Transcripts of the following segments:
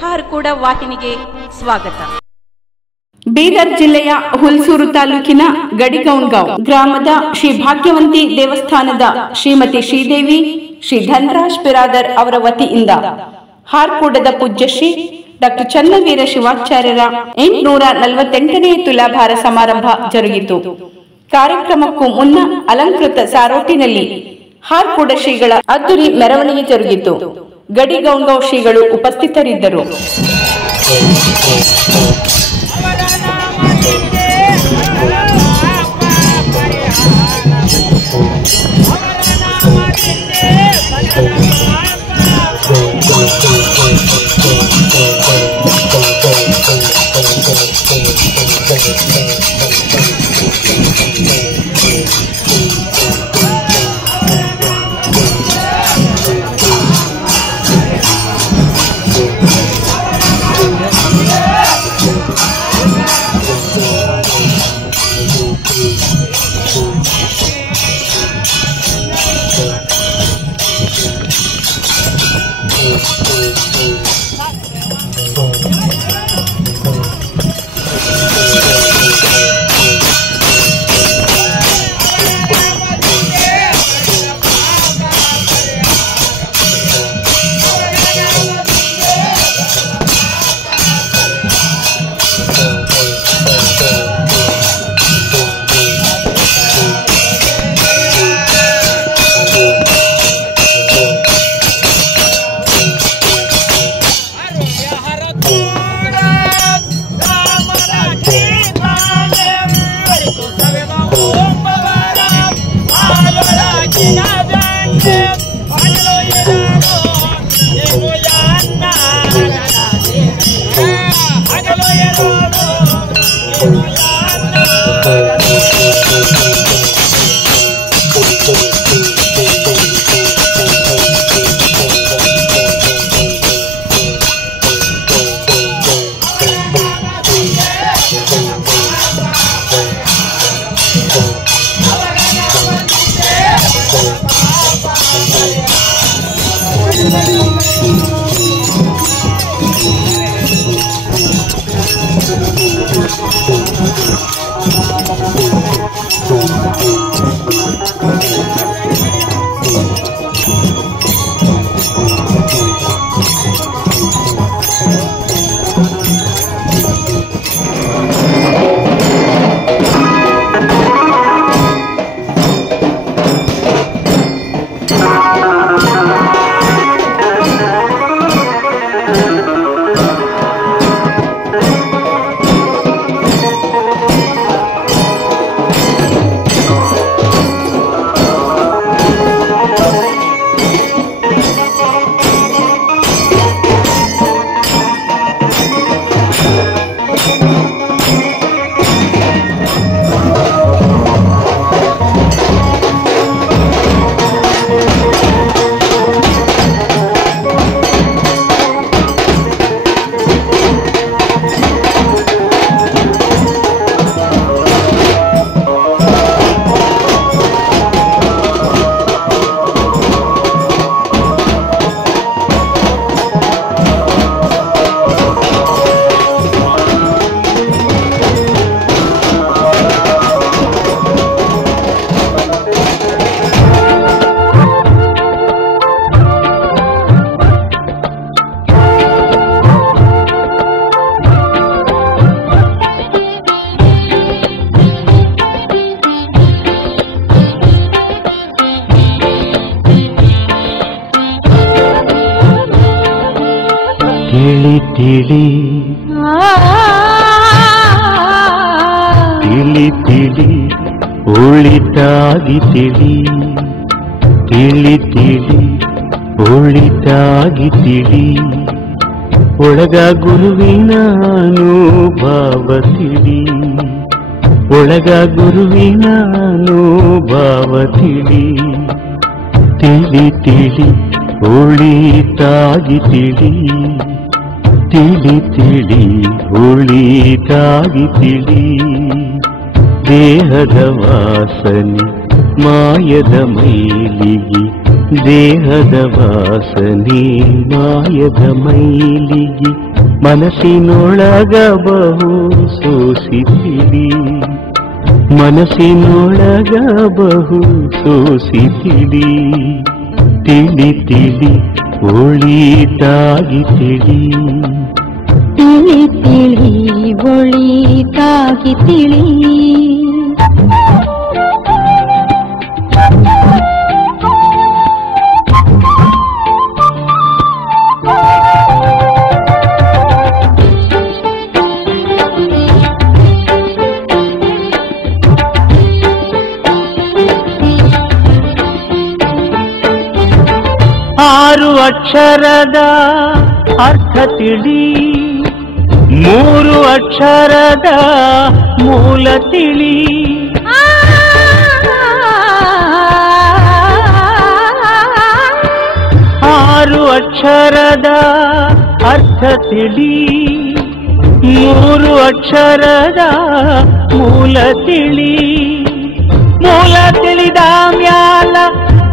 ಹಾರ್ಕೂಡ ವಾಹಿನಿಗೆ ಸ್ವಾಗತ. ಬೀದರ್ ಜಿಲ್ಲೆಯ ಹುಲ್ಸೂರು ತಾಲೂಕಿನ ಗಡಿಗೌನ್ಗಾಂವ್ ಗ್ರಾಮದ ಶ್ರೀ ಭಾಗ್ಯವಂತಿ ದೇವಸ್ಥಾನದ ಶ್ರೀಮತಿ ಶ್ರೀದೇವಿ ಶ್ರೀ ಧನರಾಜ್ ಬಿರಾದರ್ ಅವರ ವತಿಯಿಂದ ಹಾರ್ಕೂಡದ ಪೂಜ್ಯಶ್ರೀ ಡಾಕ್ಟರ್ ಚನ್ನವೀರ ಶಿವಾಚಾರ್ಯರ 848ನೇ ತುಲಾಭಾರ ಸಮಾರಂಭ ಜರುಗಿತು. ಕಾರ್ಯಕ್ರಮಕ್ಕೂ ಮುನ್ನ ಅಲಂಕೃತ ಸಾರೋಟಿನಲ್ಲಿ ಹಾರ್ಕೂಡ ಶ್ರೀಗಳ ಅದ್ದೂರಿ ಮೆರವಣಿಗೆ ಜರುಗಿತು. ಗಡಿಗೌನ್ಗಾಂವ್ ಶ್ರೀಗಳು ಉಪಸ್ಥಿತರಿದ್ದರು. ತಿಳಿ ತಿಳಿ ತಿಳಿ ಒಳಿತಾಗಿ ತಿಳಿ ತಿಳಿ ತಿಳಿ ಒಳಿತಾಗಿ ತಿಳಿ ಒಳಗ ಗುರುವಿನ ಅನುಭವ ತಿಳಿ ಒಳಗ ಗುರುವಿನ ಅನುಭವ ತಿಳಿ ತಿಳಿ ತಿಳಿ ಒಳಿತಾಗಿ ತಿಳಿ ತಿಳಿ ತಿಳಿ ಒಳಿತಾಗಿ ತಿಳಿ ದೇಹದ ವಾಸನೆ ಮಾಯದ ಮೈಲಿಗೆ ದೇಹದ ವಾಸನೆ ಮಾಯದ ಮೈಲಿಗೆ ಮನಸ್ಸಿನೊಳಗ ಬಹು ಸೋಸಿತಿಳಿ ಮನಸ್ಸಿನೊಳಗ ಬಹು ಸೋಸಿತಿಳಿ ತಿಳಿ ತಿಳಿ ಒಳಿತಾಗಿ ತಿಳಿ ತಿಳಿ ತಿಳಿ ಒಳಿತಾಗಿ ತಿಳಿ ಆರು ಅಕ್ಷರದ ಅರ್ಥ ತಿಳಿ ಮೂರು ಅಕ್ಷರದ ಮೂಲ ತಿಳಿ ಆರು ಅಕ್ಷರದ ಅರ್ಥ ತಿಳಿ ಮೂರು ಅಕ್ಷರದ ಮೂಲ ತಿಳಿ ಮೂಲ ತಿಳಿದ ಮ್ಯಾಲ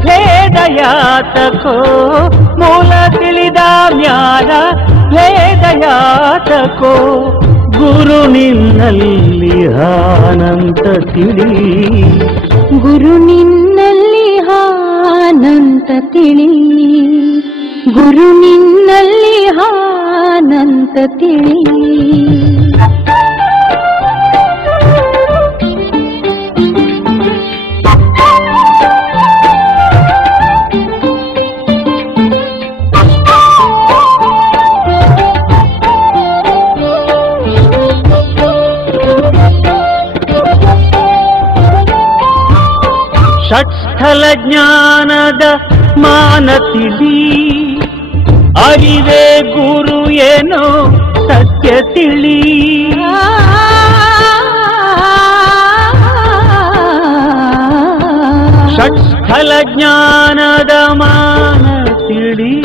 ಭೇದಯಾತಕೋ ಮೂಲ ತಿಳಿದ ಮ್ಯಾಲ ಭೇದಯಾತಕೋ ಗುರು ನಿನ್ನಲ್ಲಿ ಆನಂತ ತಿಳಿ ಗುರು ನಿನ್ನಲ್ಲಿ ಆನಂತ ತಿಳಿ ಗುರು ನಿನ್ನಲ್ಲಿ ಆನಂತ ತಿಳಿ ಷಟ್ಸ್ಥಲ ಜ್ಞಾನದ ಮಾನ ತಿಳಿ ಅರಿವೇ ಗುರು ಏನೋ ಸತ್ಯ ತಿಳಿ ಷಟ್ಸ್ಥಲ ಜ್ಞಾನದ ಮಾನ ತಿಳಿ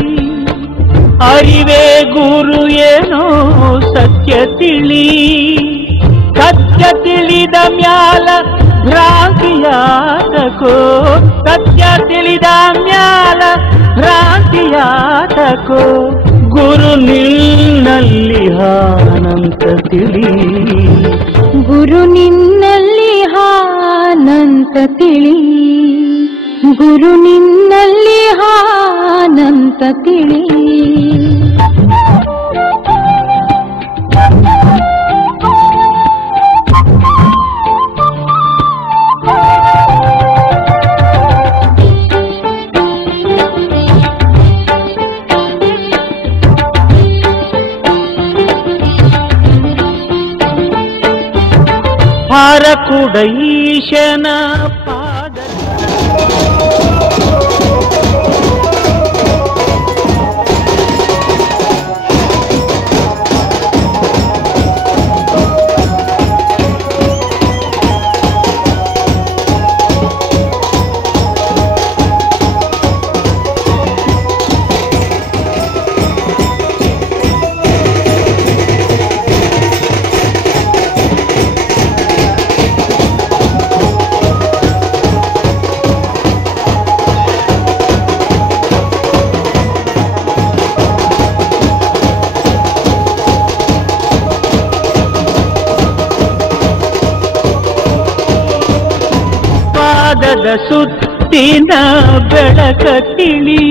ಅರಿವೇ ಗುರು ಏನೋ ಸತ್ಯ ತಿಳಿ ಸತ್ಯ ತಿಳಿದ ಮ್ಯಾಲ ಭ್ರಾಂತಿಯಾತಕೋ ಸತ್ಯ ತಿಳಿದ ಮ್ಯಾಲ ಭ್ರಾಂತಿಯಾತಕೋ ಗುರು ನಿನ್ನಲ್ಲಿ ಆನಂತ ತಿಳಿ ಗುರು ನಿನ್ನಲ್ಲಿ ಆನಂತ ತಿಳಿ ಗುರು ನಿನ್ನಲ್ಲಿ ಆನಂತ ತಿಳಿ ಹಾರಕುಡ ಈಶನ ಪಾದ ಪಾದದ ಸುತ್ತಿನ ಬೆಳಕ ತಿಳಿ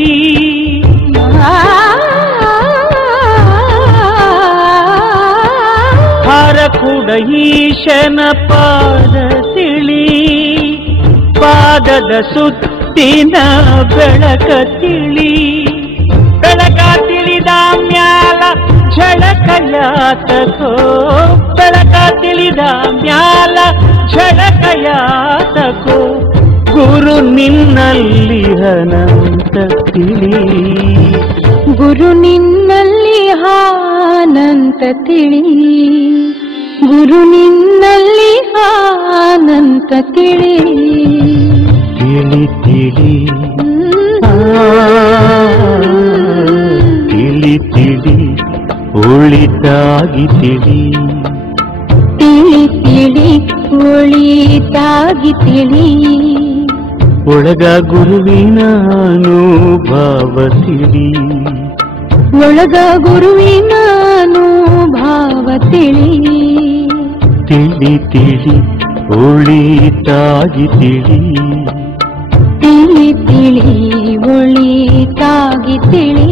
ಹಾರಕುಡ ಈಶನ ಪಾದ ತಿಳಿ ಪಾದದ ಸುತ್ತಿನ ಬೆಳಕ ತಿಳಿ ಬೆಳಕ ತಿಳಿದ ಮ್ಯಾಲ ಝಳಕಯಾತಕೋ ಬೆಳಕ ತಿಳಿದ ಮ್ಯಾಲ ಝಳಕಯಾತಕೋ ಗುರು ನಿನ್ನಲ್ಲಿ ಅನಂತ ತಿಳಿ ಗುರು ನಿನ್ನಲ್ಲಿ ಆನಂತ ತಿಳಿ ಗುರು ನಿನ್ನಲ್ಲಿ ಆನಂತ ತಿಳಿ ತಿಳಿ ತಿಳಿ ತಿಳಿ ತಿಳಿ ಒಳಿತಾಗಿ ತಿಳಿ ತಿಳಿ ತಿಳಿ ಒಳಿತಾಗಿ ತಿಳಿ ಒಳಗ ಗುರುವಿನಾನು ಭಾವ ತಿಳಿ, ಒಳಗ ಗುರುವಿನಾನು ಭಾವ ತಿಳಿ, ತಿಳಿ ತಿಳಿ ಒಳಿತಾಗಿ ತಿಳಿ, ತಿಳಿ ತಿಳಿ ಒಳಿತಾಗಿ ತಿಳಿ,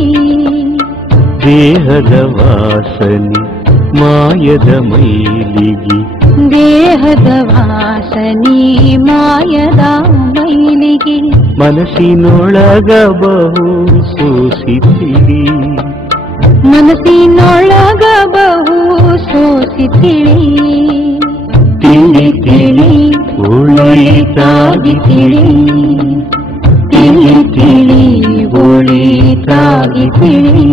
ದೇಹದ ವಾಸನೆ ಮಾಯದ ಮೈಲಿಗೆ, ದೇಹದ ವಾಸನೆ ಮಾಯದ ಮೈಲಿಗೆ, ಮನಸ್ಸಿನೊಳಗ ಬಹು ಸೋಸಿತಿಳಿ, ಮನಸ್ಸಿನೊಳಗ ಬಹು ಸೋಸಿತಿಳಿ, ತಿಳಿ ತಿಳಿ ಒಳಿತಾಗಿ ತಿಳಿ, ತಿಳಿ ತಿಳಿ ಒಳಿತಾಗಿ ತಿಳಿ.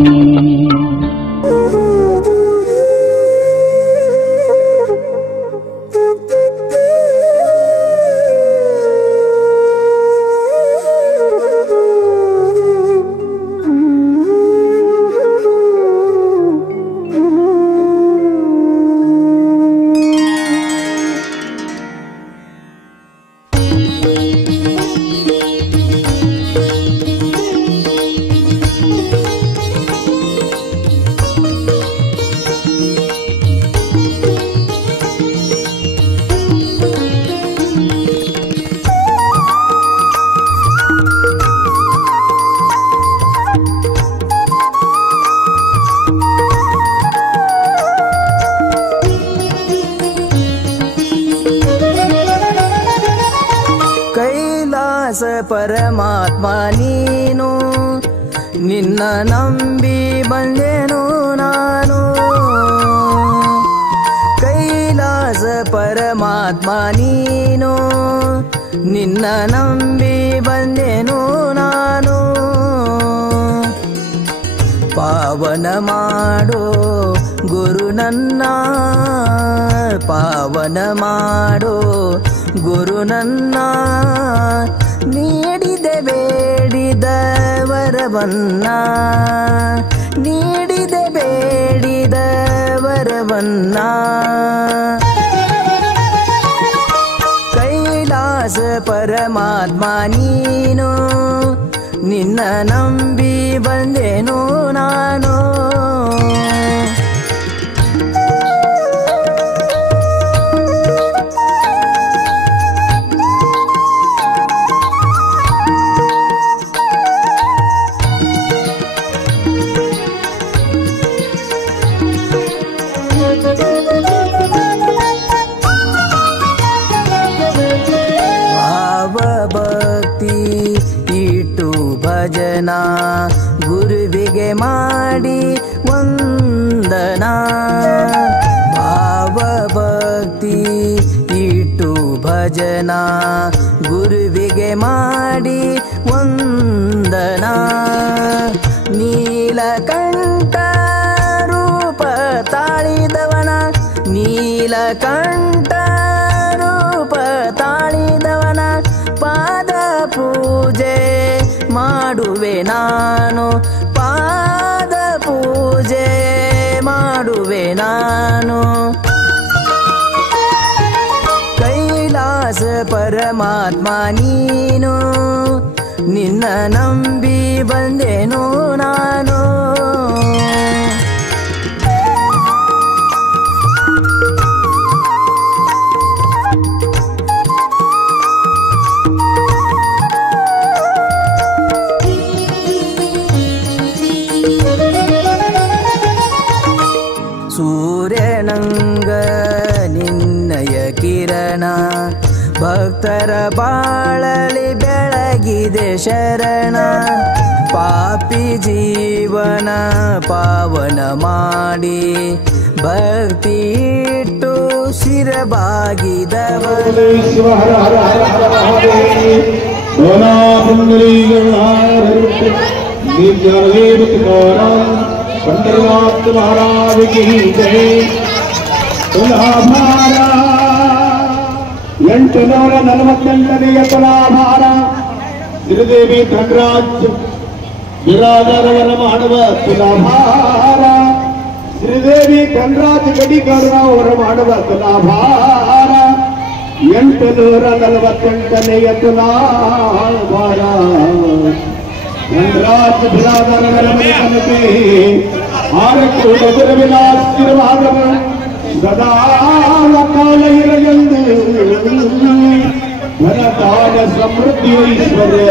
ಪರಮಾತ್ಮ ನೀನು, ನಿನ್ನ ನಂಬಿ ಬಂದೆನು ನಾನು. ಕೈಲಾಸ ಪರಮಾತ್ಮ ನೀನು, ನಿನ್ನ ನಂಬಿ ಬಂದೆನು ನಾನು. ಪಾವನ ಮಾಡೋ ಗುರು ನನ್ನ, ಪಾವನ ಮಾಡೋ ಗುರು ನನ್ನ, ನೀಡಿದೆ ಬೇಡಿದ ವರವನ್ನ, ನೀಡಿದೆ ಬೇಡಿದ ವರವನ್ನ. ಕೈಲಾಸ ಪರಮಾತ್ಮ ನೀನು, ನಿನ್ನ ನಂಬಿ ಬಂದೆನು ನಾನು. ಭಜನ ಗುರುವಿಗೆ ಮಾಡಿ ವಂದನ, ಭಾವ ಭಕ್ತಿ ಇಟ್ಟು ಭಜನ ಗುರುವಿಗೆ ಮಾಡಿ ವಂದನ. ನೀಲಕಂಠ ರೂಪ ತಾಳಿದವನ, ನೀಲಕಂಠ ರೂಪ ತಾಳಿದವನ ಪಾದ ಪೂಜೆ ಮಾಡುವೆ ನಾನು, ಪಾದ ಪೂಜೆ ಮಾಡುವೆ ನಾನು. ಕೈಲಾಸ ಪರಮಾತ್ಮ ನೀನು, ನಿನ್ನ ನಂಬಿ ಬಂದೆನು ನಾನು. ಸೂರ್ಯನಂಗ ನಿನ್ನಯ ಕಿರಣ, ಭಕ್ತರ ಬಾಳಲಿ ಬೆಳಗಿದೆ ಶರಣ. ಪಾಪಿ ಜೀವನ ಪಾವನ ಮಾಡಿ, ಭಕ್ತಿ ಇಟ್ಟು ಶಿರಬಾಗಿದವನು. पंडरनाथ महाराज की जय। तुलाभार 848ನೇ ತುಲಾಭಾರ ಶ್ರೀದೇವಿ ಧನರಾಜ್ ಬಿರಾದರವರ ಮಾಡುವ ತುಲಾಭಾರ, ಶ್ರೀದೇವಿ ಧನರಾಜ್ ಗಡಿಗಾರರ ಮಾಡುವ ತುಲಾಭಾರ. 848ನೆಯ ತುಲಾಭಾರ ಧನರಾಜ್ ಬಿರಾದರವರ ಮನೆತನಕ್ಕೆ 6 ಕೋಟಿ ಗುರುವಿನ ಆಶೀರ್ವಾದವ ಸದಾ ಕಾಲ ಇರಲೆಂದು ಧನದಾನ ಸಮೃದ್ಧಿ ಐಶ್ವರ್ಯ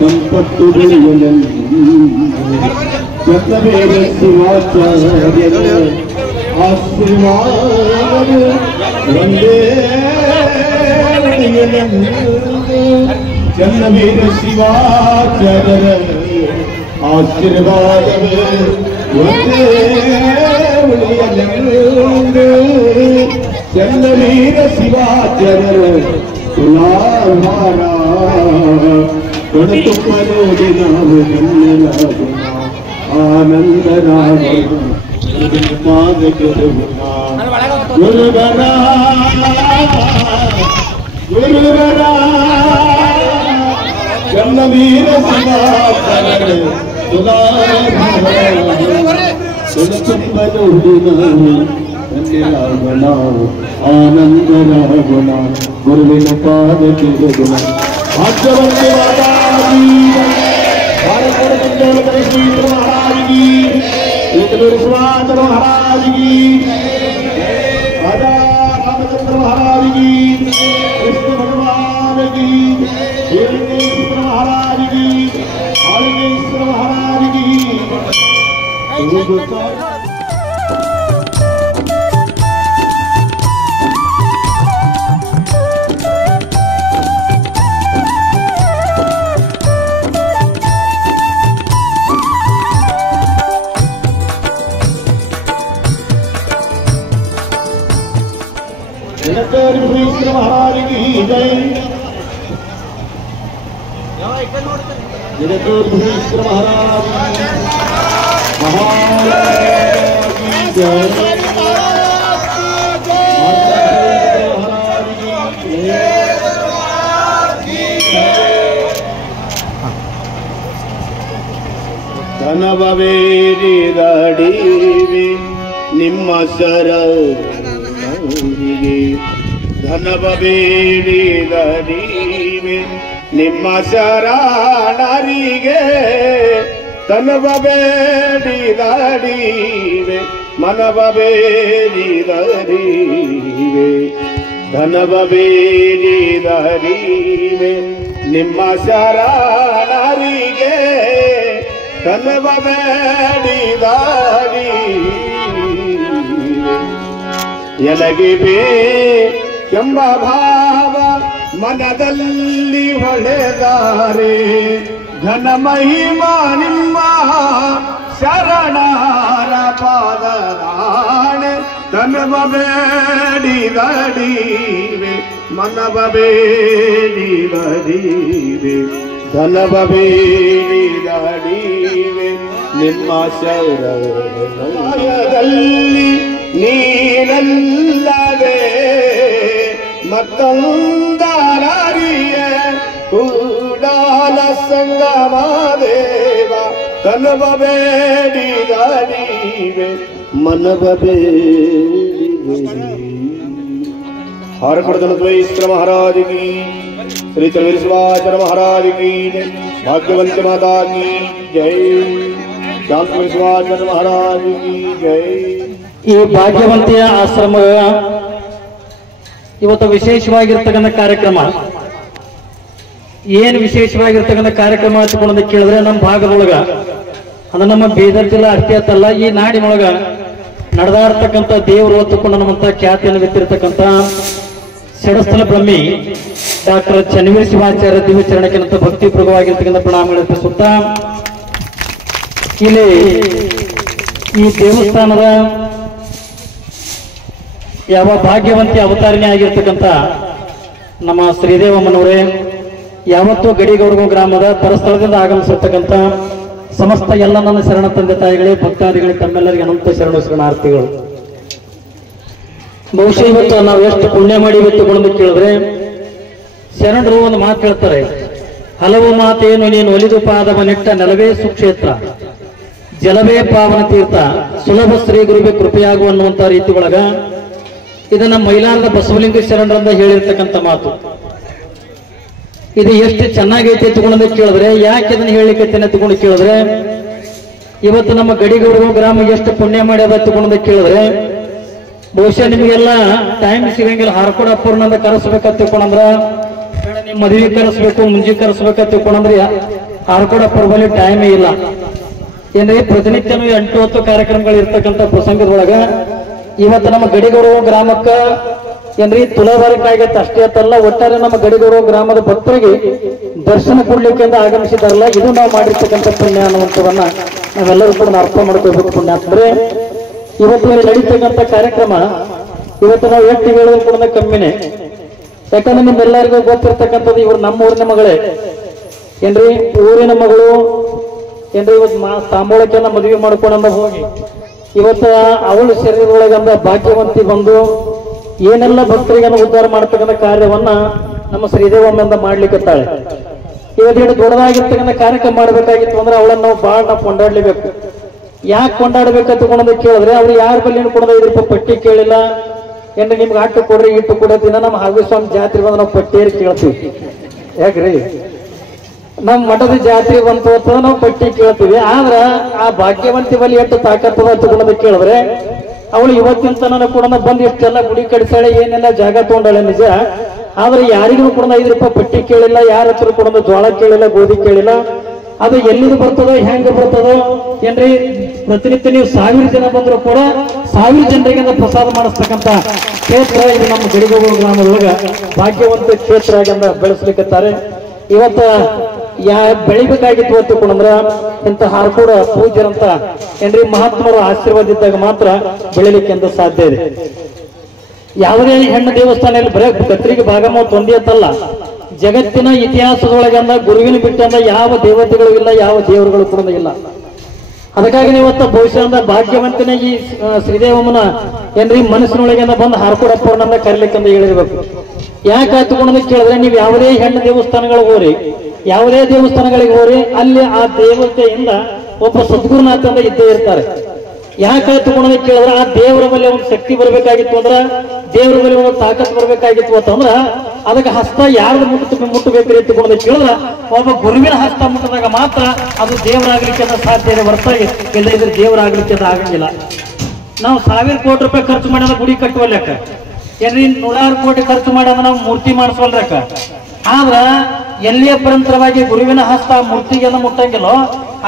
ಸಂಪತ್ತು ಬೆಳೆಯಲೆಂದು ಚಂದ್ರವೇದ ಶಿವಾಚಾರ್ಯರ ಆಶೀರ್ವಾದ ಒಂದೇ ಚಂದ್ರವೇದ ಶಿವಾಚಾರ್ಯರ ಆಶೀರ್ವಾದವೇ ಒಂದೇ ಉಳಿಯಲೆಂದು ಚಂದ್ರವೀರ ಶಿವಾಚಾರ್ಯರ ತುಲಾಭಾರ ಕೊಡತುಪ್ಪ ನೋಡಿ ನಾವು ಧನ್ಯರಾಗೋಣ ಆನಂದರಾಗೋಣ ಗುರುವರ ಚನ್ನವೀರ ಶಿವಾಚಾರ್ಯರ ತುಲಾಭಾರ ಕೊಡತುಪ್ಪ ನೋಡಿ ನಾವು ಧನ್ಯರಾಗೋಣ ಆನಂದರಾಗೋಣ ಗುರುವಿನ ಪಾದಕ್ಕೆ ಗುಣ भाग्यवती माता की भारत श्री महाराज की विश्वाचर महाराज की राजा रामचंद्र महाराज की कृष्ण भगवान की हिरण्येश्वर महाराज की कालिकेश्वर महाराज की जगदीश्वर महाराज की जय जगदीश्वर महाराज की जय ಧನವೇರಿದಡಿವೆ ನಿಮ್ಮ ಶರಣರಿಗೆ ಧನವೇರಿದಡಿವೆ ನಿಮ್ಮ ಶರಣರಿಗೆ ಧನವೇರಿದಡಿವೆ ಮನವೇರಿದಡಿವೆ ಧನವೇರಿದಡಿವೆ ನಿಮ್ಮ ಶರಣರಿಗೆ ಧನವೇರಿದಡಿವೆ ಎಲಗಿವೆ ಎಂಬ ಭಾವ ಮನದಲ್ಲಿ ಹೊಳೆದಾರೆ ಘನ ಮಹಿಮಾ ನಿಮ್ಮ ಶರಣರ ಪಾದರಾಣೆ ಧನವೇರಿದಡಿವೆ ಮನವೇರಿದಡಿವೆ ಧನವೇರಿದಡಿವೆ ನಿಮ್ಮ ಶರಣದಲ್ಲಿ ನೀನಲ್ಲವೇ ಮತ್ತೊಂದರಿಯ ಕೂಡಲ ಸಂಗಮ ದೇವ ಧನವೇರಿದಡಿವೆ ಮನವೇರಿದಡಿವೆ हारकड़धनद्वैश्वर महाराज की श्री चंद्रवीर महाराज की जय भाग्यवंती माता की जय शांतवीर महाराज की जय। ಈ ಭಾಗ್ಯವಂತಿಯ ಆಶ್ರಮ ಇವತ್ತು ವಿಶೇಷವಾಗಿರ್ತಕ್ಕಂಥ ಕಾರ್ಯಕ್ರಮ ಏನು ವಿಶೇಷವಾಗಿರ್ತಕ್ಕಂಥ ಕಾರ್ಯಕ್ರಮ ಅಂತ ಕೇಳಿದ್ರೆ ನಮ್ಮ ಭಾಗದೊಳಗ ಅದು ನಮ್ಮ ಬೀದರ್ ಜಿಲ್ಲಾ ಅಷ್ಟೇ ಅಲ್ಲ ಈ ನಾಡಿನೊಳಗ ನಡೆದಾಡ್ತಕ್ಕಂಥ ದೇವರು ಹೊತ್ತುಕೊಂಡು ನಮ್ಮಂತ ಖ್ಯಾತಿಯನ್ನು ಬಿತ್ತಿರ್ತಕ್ಕಂಥ ಷಡಸ್ಥಲ ಬ್ರಹ್ಮಿ ಡಾಕ್ಟರ್ ಚನ್ನವೀರ ಶಿವಾಚಾರ್ಯ ದಿವ್ಯ ಚರಣಕ್ಕಿಂತ ಭಕ್ತಿಪೂರ್ವವಾಗಿರ್ತಕ್ಕಂಥ ಪ್ರಣಾಮಗಳು ಅರ್ಪಿಸುತ್ತಾ ಇಲ್ಲಿ ಈ ದೇವಸ್ಥಾನದ ಯಾವ ಭಾಗ್ಯವಂತಿ ಅವತಾರಿಣಿ ಆಗಿರ್ತಕ್ಕಂಥ ನಮ್ಮ ಶ್ರೀದೇವಮ್ಮನವರೇ ಯಾವತ್ತೂ ಗಡಿಗೌಡಗು ಗ್ರಾಮದ ಪರಸ್ಥಳದಿಂದ ಆಗಮಿಸಿರ್ತಕ್ಕಂಥ ಸಮಸ್ತ ಎಲ್ಲ ನನ್ನ ಶರಣ ತಂದೆ ತಾಯಿಗಳೇ ಭಕ್ತಾದಿಗಳೇ ತಮ್ಮೆಲ್ಲರಿಗೆ ಅನಂತ ಶರಣಾರ್ಥಿಗಳು. ಬಹುಶಃ ಇವತ್ತು ನಾವು ಎಷ್ಟು ಪುಣ್ಯ ಮಾಡಿ ಇವತ್ತು ಕೇಳಿದ್ರೆ ಶರಣರು ಒಂದು ಮಾತು ಹೇಳ್ತಾರೆ, ಹಲವು ಮಾತೇನು ನೀನು ಒಲಿದು ಪಾದವ ನಿಟ್ಟ ನೆಲವೇ ಸುಕ್ಷೇತ್ರ ಜಲವೇ ಪಾವನ ತೀರ್ಥ ಸುಲಭ ಶ್ರೀ ಗುರುವೆ ಕೃಪೆಯಾಗುವ ಅನ್ನುವಂತ ರೀತಿ ಒಳಗ ಇದನ್ನ ಮೈಲಾರದ ಬಸವಲಿಂಗ ಶರಣರಿಂದ ಹೇಳಿರ್ತಕ್ಕಂಥ ಮಾತು. ಇದು ಎಷ್ಟು ಚೆನ್ನಾಗೈತಿ ತಗೊಂಡು ಕೇಳಿದ್ರೆ, ಯಾಕೆ ಇದನ್ನ ಹೇಳಿಕೆ ತಗೊಂಡು ಕೇಳಿದ್ರೆ, ಇವತ್ತು ನಮ್ಮ ಗಡಿಗೌಡ ಗ್ರಾಮ ಎಷ್ಟು ಪುಣ್ಯ ಮಾಡ್ಯದ ತಗೊಂಡು ಕೇಳಿದ್ರೆ, ಬಹುಶಃ ನಿಮಗೆಲ್ಲ ಟೈಮ್ ಸಿಗಂಗಿಲ್ಲ. ಹಾರ್ಕೋಡಪ್ಪರ್ನಂದ ಕರೆಸ್ಬೇಕಂತ ತಿಳ್ಕೊಂಡ್ರ, ನಿಮ್ ಮದುವೆ ಕರೆಸ್ಬೇಕು, ಮುಂಜಿ ಕರೆಸ್ಬೇಕಂತ ತಿಳ್ಕೊಂಡ್ರೆ ಹಾರ್ಕೋಡಪ್ಪರ ಬಳಿ ಟೈಮೇ ಇಲ್ಲ. ಏನ್ರಿ ಪ್ರತಿನಿತ್ಯನೂ 8-10 ಕಾರ್ಯಕ್ರಮಗಳು ಇರ್ತಕ್ಕಂಥ ಪ್ರಸಂಗದೊಳಗ ಇವತ್ತು ನಮ್ಮ ಗಡಿಗೌಡ ಗ್ರಾಮಕ್ಕ ಏನ್ರಿ ತುಲಾಭಾರಕ್ಕಾಗತ್ತೆ. ಅಷ್ಟೇ ಅಂತಲ್ಲ, ಒಟ್ಟಾರೆ ನಮ್ಮ ಗಡಿಗೌಡ ಗ್ರಾಮದ ಭಕ್ತರಿಗೆ ದರ್ಶನ ಕೊಡ್ಲಿಕ್ಕೆ ಆಗಮಿಸಿದಾರಲ್ಲ, ಇದು ನಾವು ಮಾಡಿರ್ತಕ್ಕಂಥ ಪುಣ್ಯ ಅನ್ನುವಂಥವನ್ನ ನಾವೆಲ್ಲರೂ ಕೂಡ ಅರ್ಥ ಮಾಡ್ಕೋಬೇಕು. ಪುಣ್ಯ ಅಂತಂದ್ರೆ ಇವತ್ತು ನಡೀತಕ್ಕಂಥ ಕಾರ್ಯಕ್ರಮ ಇವತ್ತು ನಾವು ಎಷ್ಟು ಹೇಳಿದ್ರು ಕೂಡ ಕಮ್ಮಿನೇ. ಯಾಕಂದ್ರೆ ನಿಮ್ಮೆಲ್ಲರಿಗೂ ಗೊತ್ತಿರ್ತಕ್ಕಂಥದ್ದು ಇವ್ರು ನಮ್ಮ ಊರಿನ ಮಗಳೇ ಏನ್ರಿ, ಊರಿನ ಮಗಳು ಏನ್ರಿ. ಇವತ್ತು ತಾಂಬೂಳಕ್ಕೆಲ್ಲ ಮದುವೆ ಮಾಡ್ಕೊಂಡ ಹೋಗಿ ಇವತ್ತ ಅವಳು ಶರೀರದೊಳಗಂದ ಭಾಗ್ಯವಂತಿ ಬಂದು ಏನೆಲ್ಲ ಭಕ್ತರಿಗೆ ಉದ್ಧಾರ ಮಾಡ್ತಕ್ಕಂಥ ಕಾರ್ಯವನ್ನ ನಮ್ಮ ಶ್ರೀದೇವಮ್ಮಂದ ಮಾಡ್ಲಿಕ್ಕತ್ತಾಳೆ. ಇವತ್ತು ದೊಡ್ಡದಾಗಿರ್ತಕ್ಕಂಥ ಕಾರ್ಯಕ್ರಮ ಮಾಡ್ಬೇಕಾಗಿತ್ತು ಅಂದ್ರೆ ಅವಳನ್ನ ನಾವು ಬಹಳ ನಾವು ಕೊಂಡಾಡ್ಲೇಬೇಕು. ಯಾಕೆ ಕೊಂಡಾಡ್ಬೇಕಂತ ಕೊಡೋದು ಕೇಳಿದ್ರೆ, ಅವ್ರು ಯಾರ ಬಲ್ಲಿ ಕೊಡೋದ 5 ರೂಪಾಯಿ ಪಟ್ಟಿ ಕೇಳಿಲ್ಲ. ಏನ್ರಿ ನಿಮ್ಗೆ ಅಟ್ಟು ಕೊಡ್ರಿ ಇಟ್ಟು ಕೊಡೋದಿನ ನಮ್ಮ ಹಾಗಸ್ವಾಮಿ ಜಾತ್ರೆ ಬಂದು ನಾವು ಪಟ್ಟಿಯೇರಿ ಕೇಳ್ತೀವಿ. ಯಾಕ್ರಿ ನಮ್ಮ ಮಠದ ಜಾತ್ರೆ ಬಂತು ಅಂತ ನಾವು ಪಟ್ಟಿ ಕೇಳ್ತೀವಿ. ಆದ್ರ ಆ ಭಾಗ್ಯವಂತಿ ಬಲಿ ಎಷ್ಟು ತಾಕತ್ತದ ತಗೊಂಡೋದ್ ಕೇಳಿದ್ರೆ, ಅವಳು ಇವತ್ತಿನ ತನಕ ಕೂಡ ಬಂದು ಇಷ್ಟೆಲ್ಲ ಗುಡಿ ಕಡಿಸಾಳೆ, ಏನೆಲ್ಲ ಜಾಗ ತಗೊಂಡಾಳೆ ನಿಜ. ಆದ್ರೆ ಯಾರಿಗೂ ಕೂಡ 5 ರೂಪಾಯಿ ಪಟ್ಟಿ ಕೇಳಿಲ್ಲ, ಯಾರ ಹತ್ರ ಕೂಡ ಜೋಳ ಕೇಳಿಲ್ಲ, ಗೋಧಿ ಕೇಳಿಲ್ಲ. ಅದು ಎಲ್ಲಿದು ಬರ್ತದೋ ಹೆಂಗ ಬರ್ತದೋ ಏನ್ರಿ, ಪ್ರತಿನಿತ್ಯ ನೀವು 1000 ಜನ ಬಂದ್ರು ಕೂಡ 1000 ಜನರಿಗೆ ಪ್ರಸಾದ ಮಾಡಿಸ್ತಕ್ಕಂಥ ಕ್ಷೇತ್ರ ಇದು ನಮ್ಮ ಗಡಿಗೌಡ ಗ್ರಾಮದೊಳಗ ಭಾಗ್ಯವಂತ ಕ್ಷೇತ್ರ ಆಗಿ ಬೆಳೆಸ್ಲಿಕ್ಕತ್ತಾರೆ. ಇವತ್ತ ಬೆಳಿಬೇಕಾಗಿತ್ತು ಅಂತ ತಿಳ್ಕೊಂಡ್ರ ಇಂಥ ಹಾರ್ಕೋಡ ಪೂಜ್ಯರಂತ ಏನ್ರಿ ಮಹಾತ್ಮರ ಆಶೀರ್ವಾದ ಇದ್ದಾಗ ಮಾತ್ರ ಬೆಳಿಲಿಕ್ಕೆ ಅಂತ ಸಾಧ್ಯ ಇದೆ. ಯಾವುದೇ ಹೆಣ್ಣು ದೇವಸ್ಥಾನ ಇಲ್ಲಿ ಬರೀ ಕತ್ರಿಗೆ ಭಾಗಮತ್ ಒಂದೇ ಅಂತಲ್ಲ, ಜಗತ್ತಿನ ಇತಿಹಾಸದೊಳಗಂದ ಗುರುವಿನ ಬಿಟ್ಟಂದ ಯಾವ ದೇವತೆಗಳು ಇಲ್ಲ, ಯಾವ ದೇವರುಗಳು ಕೂಡ ಇಲ್ಲ. ಅದಕ್ಕಾಗಿ ಇವತ್ತು ಬಹುಶಃ ಭಾಗ್ಯವಂತನ ಈ ಶ್ರೀದೇವಮ್ಮನ ಏನ್ರಿ ಮನಸ್ಸಿನೊಳಗಿಂದ ಬಂದು ಹಾರ್ಕೋಡಪ್ಪವ್ರನ್ನ ಕರಿಲಿಕ್ಕಂದ ಹೇಳಿರ್ಬೇಕು. ಯಾಕೆ ತಗೊಂಡು ಕೇಳಿದ್ರೆ, ನೀವು ಯಾವುದೇ ಹೆಣ್ಣು ದೇವಸ್ಥಾನಗಳಿಗೆ ಹೋರಿ, ಯಾವುದೇ ದೇವಸ್ಥಾನಗಳಿಗೆ ಹೋರಿ, ಅಲ್ಲಿ ಆ ದೇವತೆಯಿಂದ ಒಬ್ಬ ಸದ್ಗುರುನಾಥ ಅಂತ ಇದ್ದೇ ಇರ್ತಾರೆ. ಯಾಕೆ ತಗೊಂಡು ಕೇಳಿದ್ರೆ, ಆ ದೇವರ ಮೇಲೆ ಒಂದು ಶಕ್ತಿ ಬರಬೇಕಾಗಿತ್ತು ಅಂದ್ರ, ದೇವರ ಮೇಲೆ ಒಂದು ತಾಕತ್ ಬರಬೇಕಾಗಿತ್ತು ಅಂತಂದ್ರ ಅದಕ್ಕೆ ಹಸ್ತ ಯಾರ್ದು ಮುಟ್ಟಬೇಕು ತಗೊಂಡು ಕೇಳಿದ್ರೆ, ಒಬ್ಬ ಗುರುವಿನ ಹಸ್ತ ಮುಟ್ಟಿದಾಗ ಮಾತ್ರ ಅದು ದೇವರಾಗ್ಲಿಕ್ಕೆ ಸಾಧ್ಯ ಇದೆ, ಹೊರತಾಗಿ ಎಲ್ಲ ಇದ್ರೆ ದೇವರಾಗ್ಲಿಕ್ಕೆ ಆಗಂಗಿಲ್ಲ. ನಾವು 1000 ಕೋಟಿ ರೂಪಾಯಿ ಖರ್ಚು ಮಾಡೋದ ಗುಡಿ ಕಟ್ಟುವಲ್ಯಾಕ, ಏನ್ರಿ 100 ಕೋಟಿ ಖರ್ಚು ಮಾಡೋದ ನಾವು ಮೂರ್ತಿ ಮಾಡಿಸೋಲ್ರಕ್ಕ. ಆದ್ರ ಎಲ್ಲಿಯ ಪರಂತರವಾಗಿ ಗುರುವಿನ ಹಸ್ತ ಮೂರ್ತಿಗೆಲ್ಲ ಮುಟ್ಟಂಗಿಲ್ಲೋ,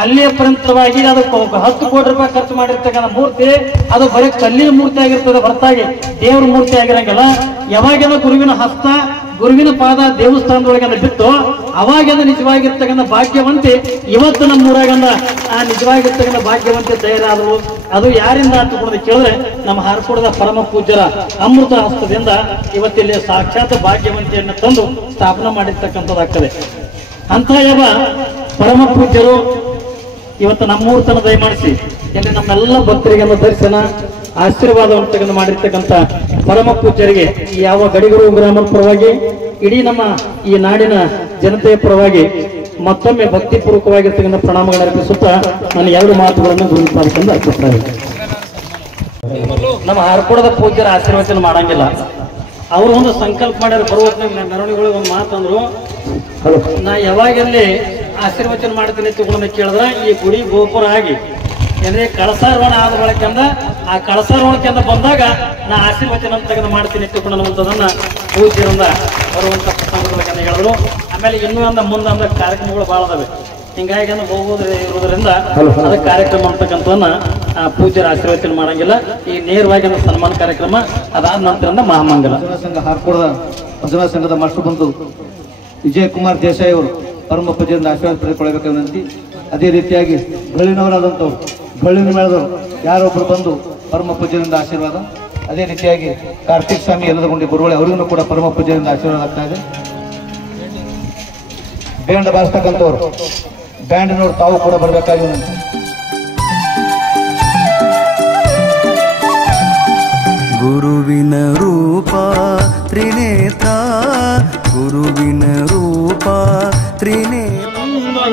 ಅಲ್ಲಿಯ ಪರಂತರವಾಗಿ ಅದಕ್ಕೆ 10 ಕೋಟಿ ರೂಪಾಯಿ ಖರ್ಚು ಮಾಡಿರ್ತಕ್ಕಂಥ ಮೂರ್ತಿ ಅದು ಬರೀ ಕಲ್ಲಿನ ಮೂರ್ತಿ ಆಗಿರ್ತದೆ, ಹೊರತಾಗಿ ದೇವ್ರ ಮೂರ್ತಿ ಆಗಿರಂಗಿಲ್ಲ. ಯಾವಾಗೆಲ್ಲ ಗುರುವಿನ ಹಸ್ತ ಗುರುವಿನ ಪಾದ ದೇವಸ್ಥಾನದೊಳಗೆಲ್ಲ ಬಿತ್ತು, ಅವಾಗೆಲ್ಲ ನಿಜವಾಗಿರ್ತಕ್ಕಂಥ ಭಾಗ್ಯವಂತಿ ಇವತ್ತು ನಮ್ಮ ಊರಾಗಂದ ಆ ನಿಜವಾಗಿರ್ತಕ್ಕಂಥ ಭಾಗ್ಯವಂತಿ ತಯಾರಾದವು. ಅದು ಯಾರಿಂದ ಅಂತ ಕೇಳಿದ್ರೆ, ನಮ್ಮ ಹಾರ್ಕೋಡದ ಪರಮ ಪೂಜ್ಯರ ಅಮೃತ ಹಸ್ತದಿಂದ ಇವತ್ತಿಲ್ಲಿ ಸಾಕ್ಷಾತ್ ಭಾಗ್ಯವಂತಿಯನ್ನು ತಂದು ಸ್ಥಾಪನೆ ಮಾಡಿರ್ತಕ್ಕಂಥದ್ದಾಗ್ತದೆ. ಅಂತ ಯಾವ ಪರಮ ಪೂಜ್ಯರು ಇವತ್ತು ನಮ್ಮೂರು ತನ ದಯಮಾಡಿಸಿ ಇಲ್ಲಿ ನಮ್ಮೆಲ್ಲ ಭಕ್ತರಿಗೆಲ್ಲ ದರ್ಶನ ಆಶೀರ್ವಾದವನ್ನು ಮಾಡಿರ್ತಕ್ಕಂಥ ಪರಮ ಪೂಜ್ಯರಿಗೆ ಯಾವ ಗಡಿಗೌಡ ಗ್ರಾಮದ ಪರವಾಗಿ ಇಡೀ ನಮ್ಮ ಈ ನಾಡಿನ ಜನತೆಯ ಪರವಾಗಿ ಮತ್ತೊಮ್ಮೆ ಭಕ್ತಿಪೂರ್ವಕವಾಗಿರ್ತಕ್ಕಂಥ ಪ್ರಣಾಮಗಳನ್ನು ಅರ್ಪಿಸುತ್ತಾ ನಾನು 2 ಮಾತುಗಳನ್ನು ಗುರುತಿಸಬೇಕೆಂದು ಅರ್ಪಿಸ್ತಾ ಇದ್ದೇನೆ. ನಮ್ಮ ಹಾರ್ಕೋಡದ ಪೂಜ್ಯರ ಆಶೀರ್ವಚನ ಮಾಡಂಗಿಲ್ಲ, ಅವರು ಒಂದು ಸಂಕಲ್ಪ ಮಾಡ್ಯಾರ. ಬರುವ ಮೆರವಣಿಗೆಗಳಿಗೆ ಒಂದು ಮಾತಂದ್ರು, ನಾ ಯಾವಾಗಲ್ಲಿ ಆಶೀರ್ವಚನ ಮಾಡ್ತೀನಿ ತಗೊಂಡು ಕೇಳಿದ್ರೆ, ಈ ಗುಡಿ ಗೋಪುರ ಆಗಿ ಏನ್ರಿ ಕಳಸಾರೋಹಣ ಆದ ಬಳಕೆಂದ ಆ ಕಳಸಾರೋಹಣಕ್ಕೆಂದ ಬಂದಾಗ ನಾ ಆಶೀರ್ವಚನ ತೆಗೆದು ಮಾಡ್ತೀನಿ ತಿಳ್ಕೊಳ್ಳುವಂಥದ್ದನ್ನ ಪೂಜ್ಯರಿಂದ ಬರುವಂಥ ಪ್ರಸಂಗಗಳನ್ನ ಹೇಳಿದ್ರು. ಆಮೇಲೆ ಇನ್ನೂ ಮುಂದೆ ಕಾರ್ಯಕ್ರಮಗಳು ಭಾಳ ಅದಾವೆ, ಹಿಂಗಾಗಿ ಹೋಗೋದ್ರ ಇರೋದ್ರಿಂದ ಅದ ಕಾರ್ಯಕ್ರಮ ಅಂತಕ್ಕಂಥವನ್ನ ಪೂಜ್ಯರ ಆಶೀರ್ವಚನ ಮಾಡಂಗಿಲ್ಲ. ಈ ನೇರವಾಗಿ ಸನ್ಮಾನ ಕಾರ್ಯಕ್ರಮ ಅದಾದ ನಂತರ ಮಹಾಮಂಗಲ ಸಂಘ ಹಾರ್ಕೋಡದ ಭಜನಾ ಸಂಘದ ಮಾಸ್ಟರ್ ಬಂಧು ವಿಜಯಕುಮಾರ್ ದೇಸಾಯಿ ಅವರು ಪರಮ ಪೂಜ್ಯರಿಂದ ಆಶೀರ್ವಾದ ಪಡೆದುಕೊಳ್ಳಬೇಕು ವಿನಂತಿ. ಅದೇ ರೀತಿಯಾಗಿ ಗಳ್ಳಿನವರಾದಂಥವ್ರು ಗಳ್ಳಿನ ಮೇಳದವರು ಯಾರೊಬ್ಬರು ಬಂದು ಪರಮ ಪೂಜ್ಯರಿಂದ ಆಶೀರ್ವಾದ. ಅದೇ ರೀತಿಯಾಗಿ ಕಾರ್ತಿಕ್ ಸ್ವಾಮಿ ಎಲ್ಲದಗೊಂಡಿ ಗುರುಗಳೇ ಅವರಿಗೂ ಕೂಡ ಪರಮ ಪೂಜ್ಯರಿಂದ ಆಶೀರ್ವಾದ ಆಗ್ತಾ ಇದೆ. ಬ್ಯಾಂಡ್ ಬಾರಿಸ್ತಕ್ಕಂಥವ್ರು ಬ್ಯಾಂಡ್ನವ್ರು ತಾವು ಕೂಡ ಬರಬೇಕಾಗಿ ವಿನಂತಿ. ಗುರುವಿನ ರೂಪ ತ್ರಿನೇತ್ರ, ಗುರುವಿನ ರೂಪ ತ್ರಿನೇತ್ರ.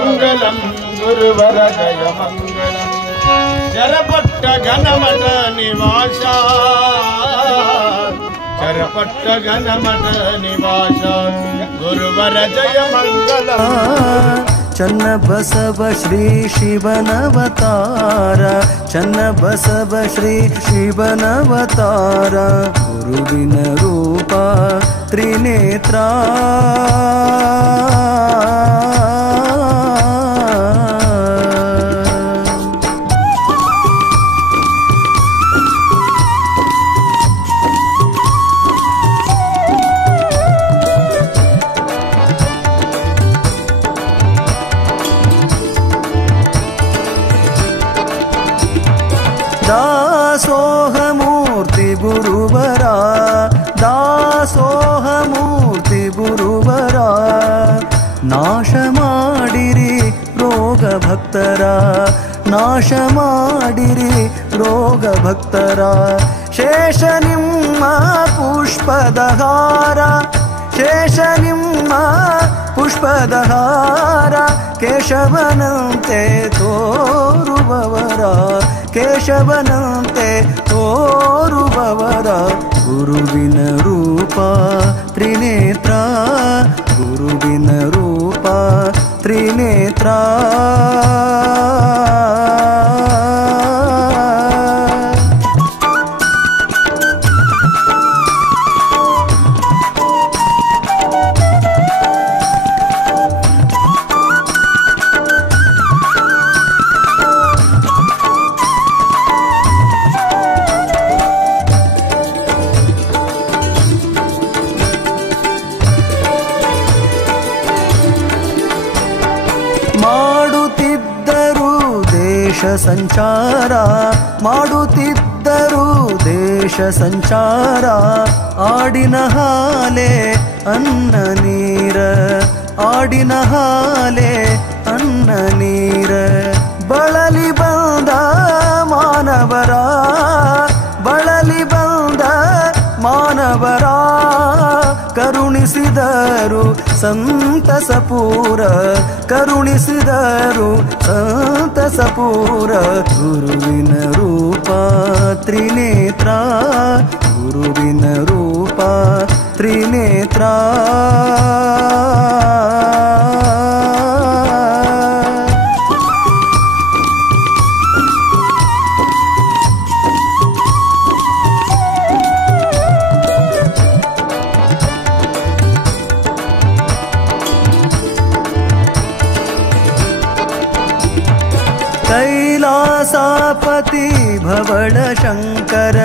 ಮಂಗಲಂ ಗುರುವರ ಜಯ ಮಂಗಳಂ, ಜರಪಟ್ಟ ಘನಮಠ ನಿವಾಸ, ಪಟ್ಟ ಗಣಮಠ ನಿವಾಸ ಗುರುವರ ಜಯ ಮಂಗಲ. ಚನ್ನಬಸವ ಶ್ರೀ ಶಿವನವತಾರ, ಚನ್ನಬಸವ ಶ್ರೀ ಶಿವನವತಾರ, ಗುರುವಿನ ರೂಪ ತ್ರಿನೇತ್ರ. ದಾಸೋಹಮೂರ್ತಿ ಗುರುವರ, ದಾಸೋಹಮೂರ್ತಿ ಗುರುವರ, ನಾಶ ಮಾಡಿರಿ ರೋಗ ಭಕ್ತರ, ನಾಶ ಮಾಡಿರಿ ರೋಗ ಭಕ್ತರ. ಶೇಷ ನಿಮ್ಮ ಪುಷ್ಪದಹಾರ, ಶೇಷ ನಿಮ್ಮ ಪುಷ್ಪದಹಾರ, ಕೇಶವನಂತೆ ತೋರುವವರ, ಕೇಶವನಂತೆ ತೋರುವವರ. ಗುರುವಿನ ರೂಪ ತ್ರಿನೇತ್ರ, ಗುರುವಿನ ರೂಪ ತ್ರಿನೇತ್ರ. ಸಂಚಾರ ಮಾಡುತ್ತಿದ್ದರು ದೇಶ ಸಂಚಾರ, ಆಡಿನ ಹಾಲೆ ಅನ್ನ ನೀರ, ಆಡಿನ ಹಾಲೆ ಅನ್ನ ನೀರ. ಬಳಲಿ ಬಂದ ಮಾನವರ, ಬಳಲಿ ಬಂದ ಮಾನವರ, ಕರುಣಿಸಿದರು ಸಂತಸಪೂರ, ಕರುಣಿಸಿದರು ಸಂತಸಪೂರ. ಗುರುವಿನ ರೂಪ ತ್ರಿನೇತ್ರ, ಗುರುವಿನ ರೂಪ ತ್ರಿನೇತ್ರ. कैलासापति भवड़ शंकर,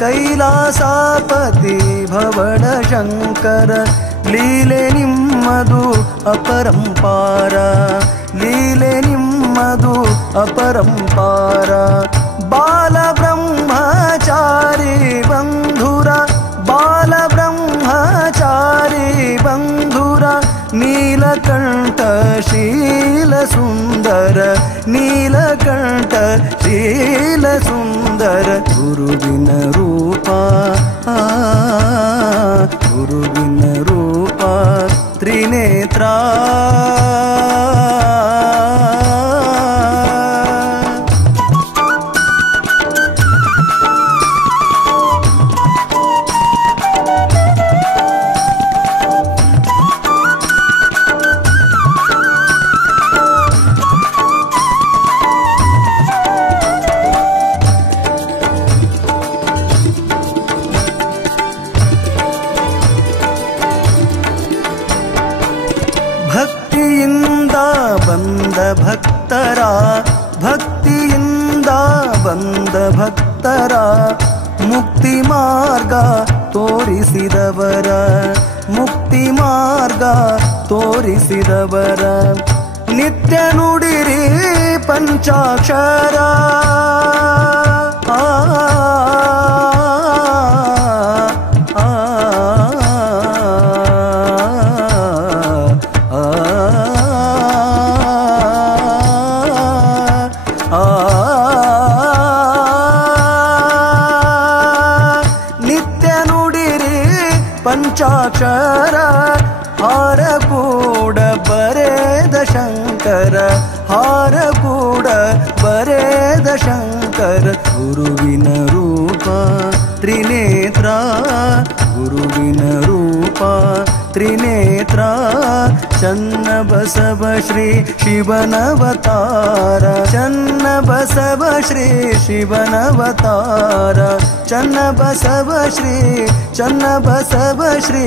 कैलासापति भवड़ शंकर. ಲೀಲೆ ನಿಮ್ಮದು ಅಪರಂಪಾರ, ಲೀಲೆ ನಿಮ್ಮದು ಅಪರಂಪಾರ. ಬಾಲ ಬ್ರಹ್ಮಚಾರಿ ಬಂಧುರ, ಬಾಲ ಬ್ರಹ್ಮಚಾರಿ ಬಂಧುರ. ನೀಲಕಂಠ ಶೀಲ ಸುಂದರ, ನೀಲಕಂಠ ಶೀಲ ಸುಂದರ. ಗುರುವಿನ ರೂಪ, ಗುರುವಿನ ರೂಪ ತ್ರಿನೇತ್ರ. ಭಕ್ತಿಯಿಂದ ಬಂದ ಭಕ್ತರ, ಭಕ್ತಿಯಿಂದ ಬಂದ ಭಕ್ತರ. ಮುಕ್ತಿ ಮಾರ್ಗ ತೋರಿಸಿದವರ, ಮುಕ್ತಿ ಮಾರ್ಗ ತೋರಿಸಿದವರ. ನಿತ್ಯ ನುಡಿರಿ ಪಂಚಾಕ್ಷರ, ನಿತ್ಯ ನುಡಿರಿ ಪಂಚಾಕ್ಷರ. ಹಾರ ಕೂಡ ಬರೆದ ಶಂಕರ, ಹಾರ ಕೂಡ ಬರೆದ ಶಂಕರ. ಗುರುವಿನ ರೂಪ ತ್ರಿನೇತ್ರ ಗುರುವಿನ ರೂಪ ತ್ರಿನೇತ್ರ ಚನ್ನ ಬಸವ ಶ್ರೀ ಶಿವನವತಾರ ಚನ್ನ ಬಸವ ಶ್ರೀ ಶಿವನವತಾರ ಚನ್ನ ಬಸವ ಶ್ರೀ ಚನ್ನ ಬಸವ ಶ್ರೀ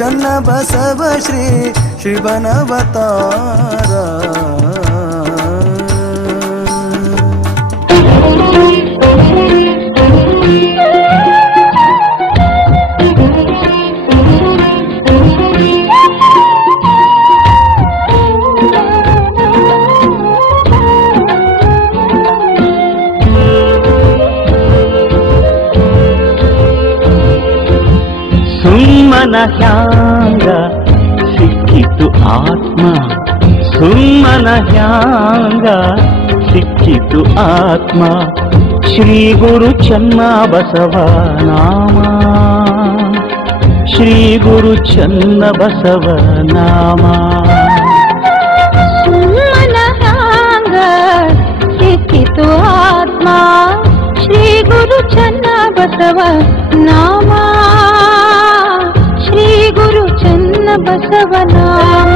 ಚನ್ನ ಬಸವ ಶ್ರೀ ಶಿವನವತಾರ ಸುಮ್ಮನ ಹ್ಯಾಂಗ ಸಿಕ್ಕಿತು ಆತ್ಮ ಸುಮ್ಮನ ಹ್ಯಾಂಗ ಸಿಕ್ಕಿತು ಆತ್ಮ ಶ್ರೀ ಗುರು ಚನ್ನ ಬಸವ ನಾಮ ಶ್ರೀ ಗುರು ಚನ್ನ ಬಸವ ನಾಮ ಸುಮ್ಮನ ಹ್ಯಾಂಗ ಸಿಕ್ಕಿತು ಆತ್ಮ ಶ್ರೀ ಗುರು ಚನ್ನ ಬಸವ ನಾಮ ಶ್ರೀ ಗುರು ಚನ್ನ ಬಸವ ನಾಮ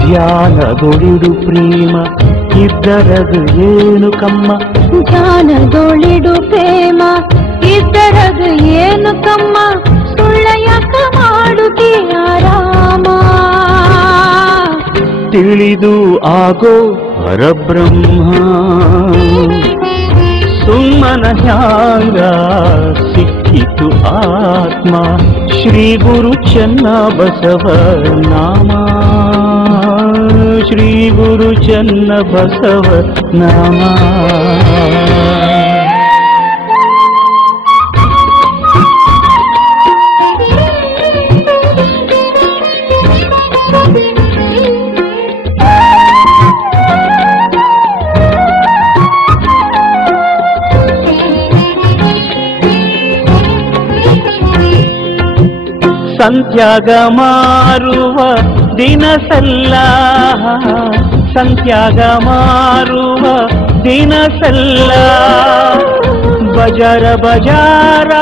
ಧ್ಯಾನದೊಳಿಡು ಪ್ರೇಮ ಇದ್ದರದು ಏನು ಕಮ್ಮ ಧ್ಯಾನದೊಳಿಡು ಪ್ರೇಮ ಇದ್ದರದು ಏನು ಕಮ್ಮ ಸುಳ್ಳ ಯಾಕ ಮಾಡುತ್ತೀ ಆರಾಮ ತಿಳಿದು ಆಗೋ ಪರಬ್ರಹ್ಮ ಸುಮ್ಮನ ಹ್ಯಾಂಗ ಸಿಕ್ಕಿತು ಆತ್ಮ ಶ್ರೀ ಗುರು ಚನ್ನ ಬಸವ ನಾಮ ಶ್ರೀ ಗುರು ಚನ್ನ ಬಸವ ನಾಮ ಸಂತ್ಯಾಗ ಮಾರುವ ದಿನಸಲ್ಲ ಸಂತ್ಯಾಗ ಮಾರುವ ದಿನಸಲ್ಲ ಬಜಾರ ಬಜಾರ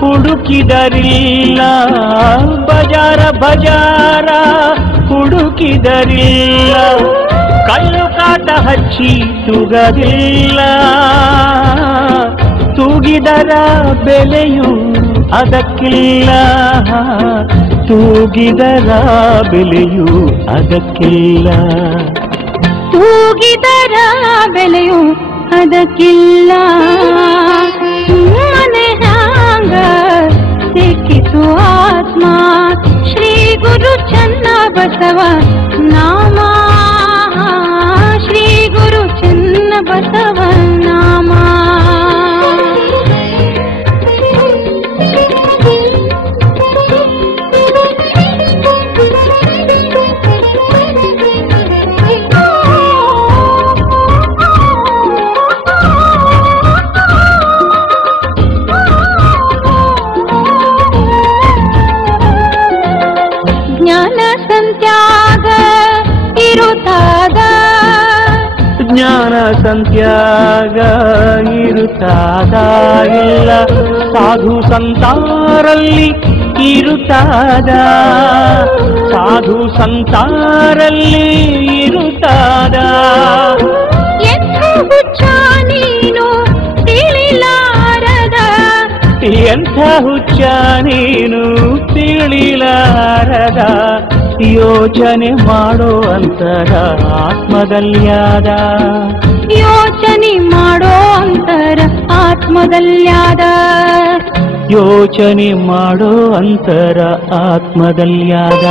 ಹುಡುಕಿದರಿಲ್ಲ ಬಜಾರ ಬಜಾರ ಹುಡುಕಿದರಿಲ್ಲ ಕಲ್ಲು ಕಾಟ ಹಚ್ಚಿ ತೂಗದಿಲ್ಲ ತೂಗಿದರ ಬೆಲೆಯು ಅದಕ್ಕಿಲ್ಲ ತೂಗಿದರ ಬೆಲೆಯು ಅದಕ್ಕಿಲ್ಲ ತೂಗಿದರ ಬೆಲೆಯು ಅದಕ್ಕಿಲ್ಲ ಸುಮ್ಮನೆ ಹ್ಯಾಂಗ ಸಿಕ್ಕಿತು ಆತ್ಮ ಶ್ರೀ ಗುರು ಚನ್ನ ಬಸವ ನಾಮ ಶ್ರೀ ಗುರು ಚನ್ನ ಬಸವ ನಾಮ ಜ್ಞಾನ ಸಂತ್ಯಾಗ ಇರುತ್ತಾಗ ಜ್ಞಾನ ಸಂತ್ಯಾಗ ಇರುತ್ತಾಗ ಇಲ್ಲ ಸಾಧು ಸಂತಾರಲ್ಲಿ ಇರುತ್ತಾದ ಸಾಧು ಸಂತಾರಲ್ಲಿ ಇರುತ್ತಾದ ಎಂಥ ಹುಚ್ಚ ನೀನು ತಿಳಿಲಾರದ ಎಂಥ ಹುಚ್ಚ ನೀನು ತಿಳಿಲಾರದ ಯೋಚನೆ ಮಾಡೋ ಅಂತರ ಆತ್ಮದಲ್ಯಾದ ಯೋಚನೆ ಮಾಡೋ ಅಂತರ ಆತ್ಮದಲ್ಯಾದ ಯೋಚನೆ ಮಾಡೋ ಅಂತರ ಆತ್ಮದಲ್ಯಾದ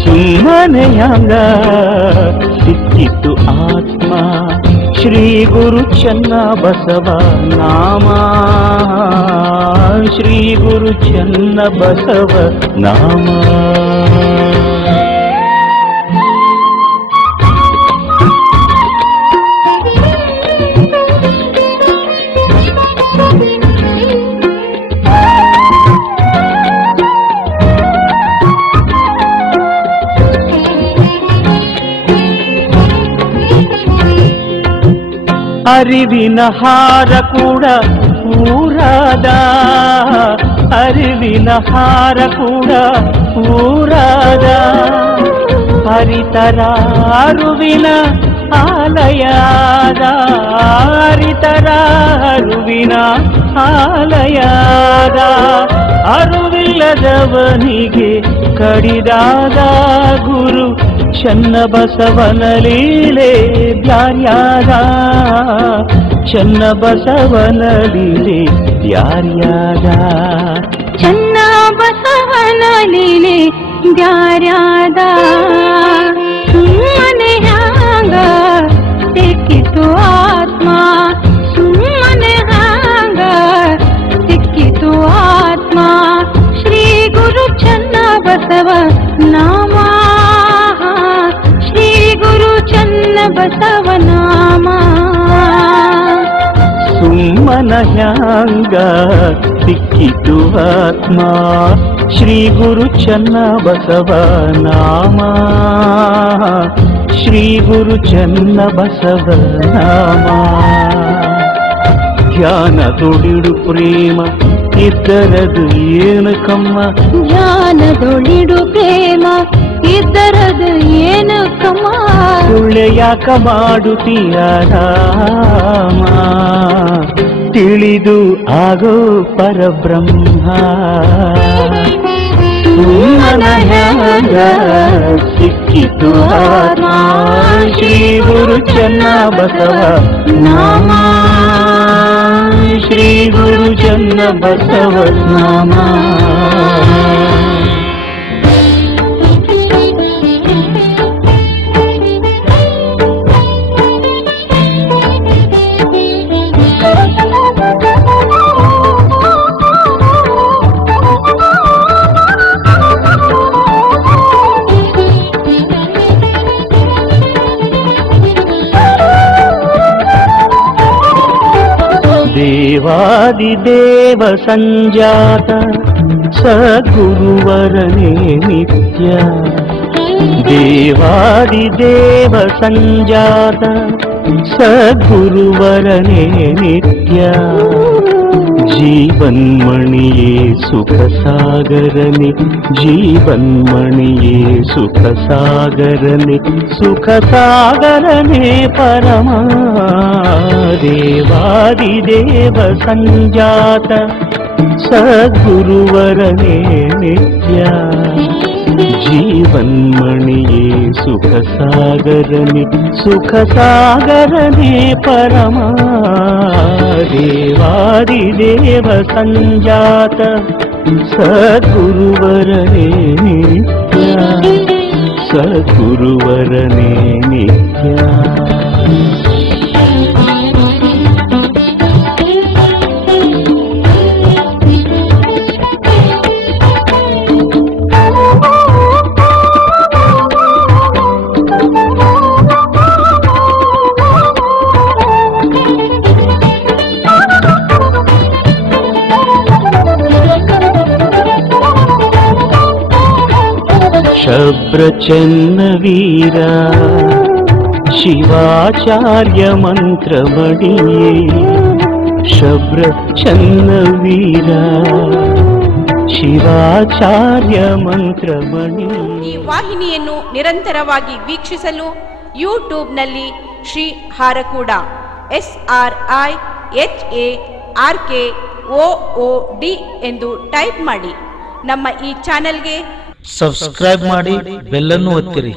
ಸುಮ್ಮನೆ ಹಂಗ ಸಿಕ್ಕಿತು ಆತ್ಮ ಶ್ರೀ ಗುರು ಚನ್ನ ಬಸವ ನಾಮ ಶ್ರೀ ಗುರು ಚನ್ನ ಬಸವ ನಾಮ ಅರಿವಿನ ಹಾರ ಕೂಡ ಊರಾದ, ಅರಿವಿನ ಹಾರ ಕೂಡ ಊರಾದ, ಹರಿತರ ಅರುವಿನ ಆಲಯಾದ, ಹರಿತರ ಅರುವಿನ ಆಲಯಾದ, ಅರುವಿಲ್ಲದವನಿಗೆ ಕಡಿದಾದ ಗುರು ಚನ್ನಬಸವನ ಲೀಲೆ ದ್ಯಾರ್ಯಾದ, ಚನ್ನಬಸವನ ಲೀಲೆ ದ್ಯಾರ್ಯಾದ, ಚನ್ನಬಸವನ ಲೀಲೆ ದ್ಯಾರ್ಯಾದ. ಸುಮ್ಮನೆ ಹ್ಯಾಂಗ ಸಿಕ್ಕಿತು ಆತ್ಮ, ಸುಮ್ಮನೆ ಹ್ಯಾಂಗ ಸಿಕ್ಕಿತು ಆತ್ಮ, ಶ್ರೀ ಗುರು ಚನ್ನಬಸವ ನಾಮ, ಶ್ರೀ ಗುರು ಚನ್ನಬಸವ ನಾಮ. ಸುಮ್ಮನ ಹ್ಯಾಂಗ ಸಿಕ್ಕಿತು ಆತ್ಮ, ಶ್ರೀ ಗುರು ಚನ್ನಬಸವ ನಾಮ, ಶ್ರೀ ಗುರು ಚನ್ನಬಸವ ನಾಮ. ಧ್ಯಾನದೊಳಿಡು ಪ್ರೇಮ ಇದ್ದರದು ಏನು ಕಮ್ಮ, ಧ್ಯಾನದೊಳಿಡು ಪ್ರೇಮ ಇದ್ದರದು ಏನು ಕಮ್ಮ, ಸುಳ್ಳೆ ಯಾಕ ಮಾಡುತ್ತೀಯ ರಾಮ, ತಿಳಿದು ಆಗೋ ಪರಬ್ರಹ್ಮ. ಸುಮ್ಮನ ಹ್ಯಾಂಗ ಸಿಕ್ಕಿತು ಆತ್ಮ, ಶ್ರೀ ಗುರು ಚನ್ನಬಸವ ನಾಮ, ಶ್ರೀ ಗುರು ಚನ್ನಬಸವ ನಾಮ. ದೇವಾದಿದೇವ ಸಂಜಾತ ಸದ್ಗುರುವರನೇ ನಿತ್ಯ, ದೇವಾದಿದೇವ ಸಂಜಾತ ಸದ್ಗುರುವರನೇ ನಿತ್ಯ, ಜೀವನ್ಮಣಿಯೇ ಸುಖ ಸಾಗರನೆ, ಜೀವನ್ಮಣಿಯೇ ಸುಖ ಸಾಗರನೆ, ಸುಖ ಸಾಗರನೆ ಪರಮ. ದೇವಾದಿದೇವ ಸಂಜಾತ ಸದ್ಗುರುವರನೇ ನಿತ್ಯ, ಜೀವನ್ಮಣಿಯೇ ಸುಖ ಸಾಗರನೆ, ಸುಖ ಸಾಗರನೆ ಪರಮ. ದೇವಾದಿದೇವ ಸಂಜಾತ ಸದ್ಗುರುವರನೇ ನಿತ್ಯ, ಸದ್ಗುರುವರನೇ ನಿತ್ಯ. ಶಬ್ರ ಚನ್ನವೀರ ಶಿವಾಚಾರ್ಯ ಮಂತ್ರಮಣಿಯೇ, ಶಬ್ರ ಚನ್ನವೀರ ಶಿವಾಚಾರ್ಯ ಮಂತ್ರಮಣಿ. ಈ ವಾಹಿನಿಯನ್ನು ನಿರಂತರವಾಗಿ ವೀಕ್ಷಿಸಲು ಯೂಟ್ಯೂಬ್ನಲ್ಲಿ ಶ್ರೀ ಹಾರಕೂಡ SRIHARKOOD ಎಂದು ಟೈಪ್ ಮಾಡಿ. ನಮ್ಮ ಈ ಚಾನೆಲ್ಗೆ ಸಬ್ಸ್ಕ್ರೈಬ್ ಮಾಡಿ, ಬೆಲ್ ಅನ್ನು ಒತ್ತಿರಿ.